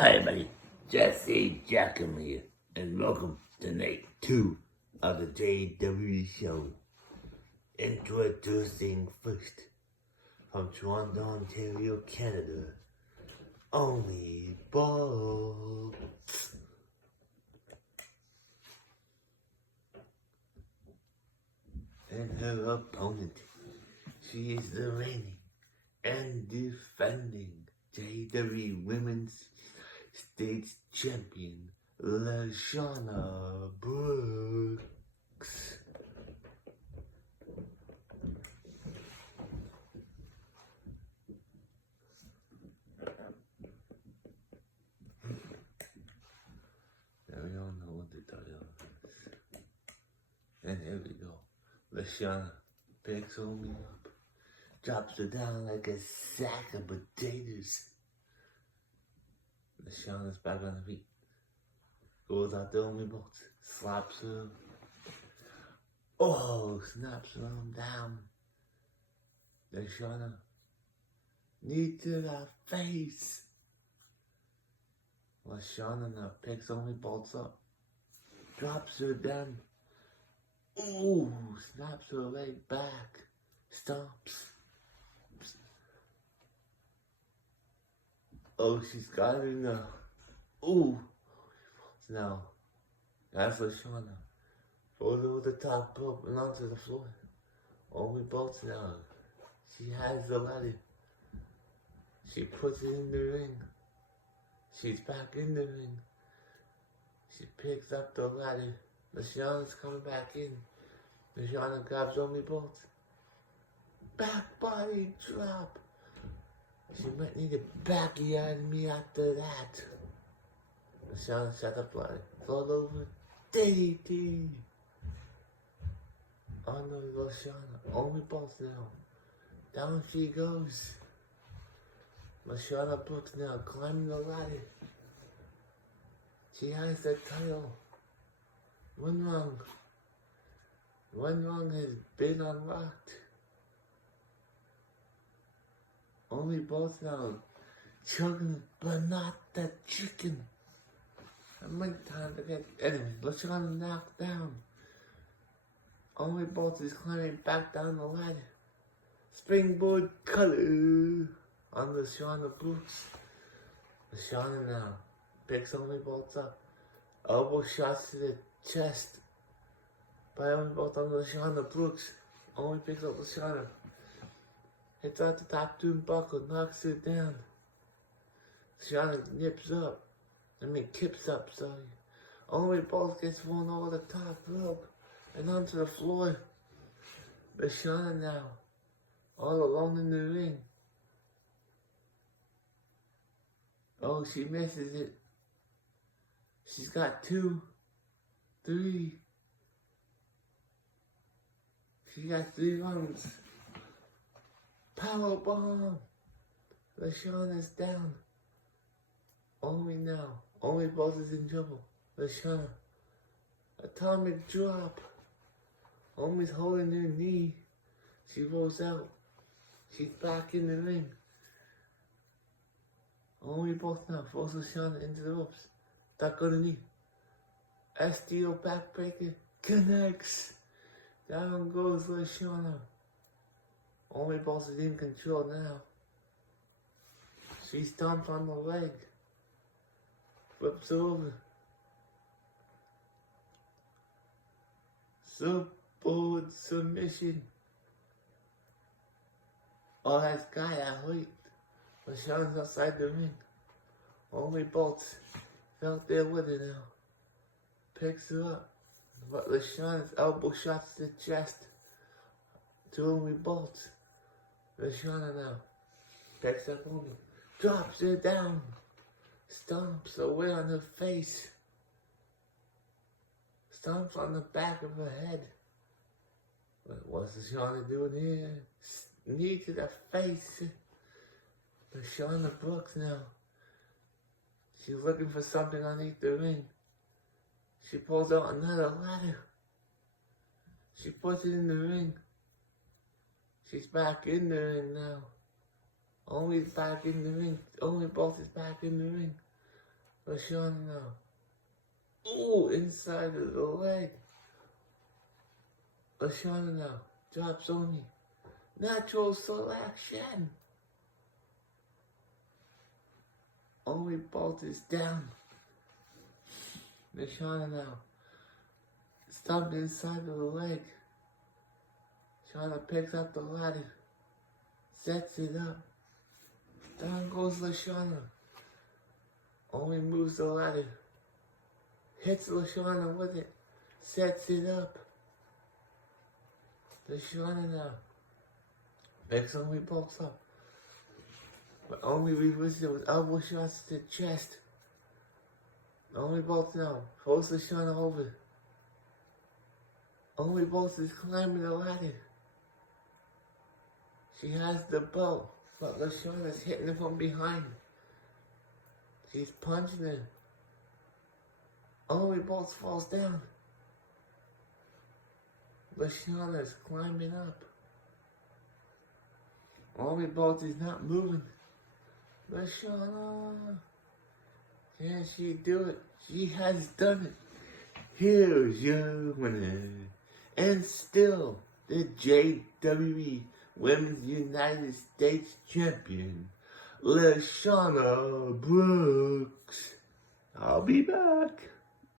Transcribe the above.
Hi everybody, Jackhammer here, and welcome to night 2 of the JWE show. Introducing first, from Toronto, Ontario, Canada, only Bob. And her opponent, she is the reigning and defending JWE Women's States Champion, LaShawna Brooks. Now we all know what the title is. And here we go. LaShawna picks Omi up, drops her down like a sack of potatoes. LaShawna's back on her feet, goes out the Omi box, slaps her. Oh, snaps her arm down. LaShawna, knee to the face. LaShawna now picks Omi bolts up, drops her down. Ooh, snaps her leg back, stomps. Oh, she's got her now. Ooh, now that's LaShawna. Throws over the top rope and onto the floor. Omi bolts now. She has the ladder. She puts it in the ring. She's back in the ring. She picks up the ladder. LaShawna's coming back in. LaShawna grabs Omi bolts. Back body drop. She might need a backy out of me after that. LaShawna set up ladder. Fall over. DDT. Oh no, LaShawna. Omi bolts now. Down she goes. LaShawna Brooks now climbing the ladder. She has the title. One wrong has been unlocked. Omi bolts now choking, but not the chicken. I might time to get anyway. LaShawna knocked down. Omi bolts is climbing back down the ladder. Springboard color on LaShawna Brooks. LaShawna now picks Omi bolts up. Elbow shots to the chest by Omi bolts on LaShawna Brooks. Omi picks up LaShawna. Hits out the top turnbuckle, knocks her down. LaShawna kips up, sorry. Omi bolts gets thrown over the top rope and onto the floor. LaShawna now, all alone in the ring. Oh, she misses it. She's got 2, 3. She got 3 runs. Powerbomb. LaShawna's down. Omi now. Omi both is in trouble. LaShawna. Atomic drop. Omi's holding her knee. She rolls out. She's back in the ring. Omi both now throws LaShawna into the ropes. Duck on the knee. STO backbreaker connects. Down goes LaShawna. Omi both is in control now. She stomps on the leg. Flips over. Surfboard submission. Oh, that's guy that hurt. LaShawna's outside the ring. Omi bolts out there with her now. Picks her up. But LaShawna's elbow shots to the chest. To Omi bolts. LaShawna now picks up Omi. Drops her down. Stomps away on her face. Stomps on the back of her head. What's LaShawna doing here? Knee to the face. LaShawna Brooks now. She's looking for something underneath the ring. She pulls out another ladder. She puts it in the ring. She's back in the ring now. Only's back in the ring. Only both is back in the ring. LaShawn now. Ooh, inside of the leg. LaShawn now. Drops only. Natural selection. Only bolt is down. LaShawn now. Stopped inside of the leg. Shauna picks up the ladder. Sets it up. Down goes LaShawn. Only moves the ladder. Hits LaShawn with it. Sets it up. LaShawn now. Picks only bolts up. But only reverses it with elbow shots to the chest. Only bolts now. Throws LaShawn over. Only bolts is climbing the ladder. She has the belt, but LaShawn is hitting her from behind. She's punching her. Only bolts falls down. LaShawn is climbing up. Only bolts is not moving. LaShawn, can she do it? She has done it. Here's your winner. And still, the JWE Women's United States Champion, LaShawn Brooks. I'll be back.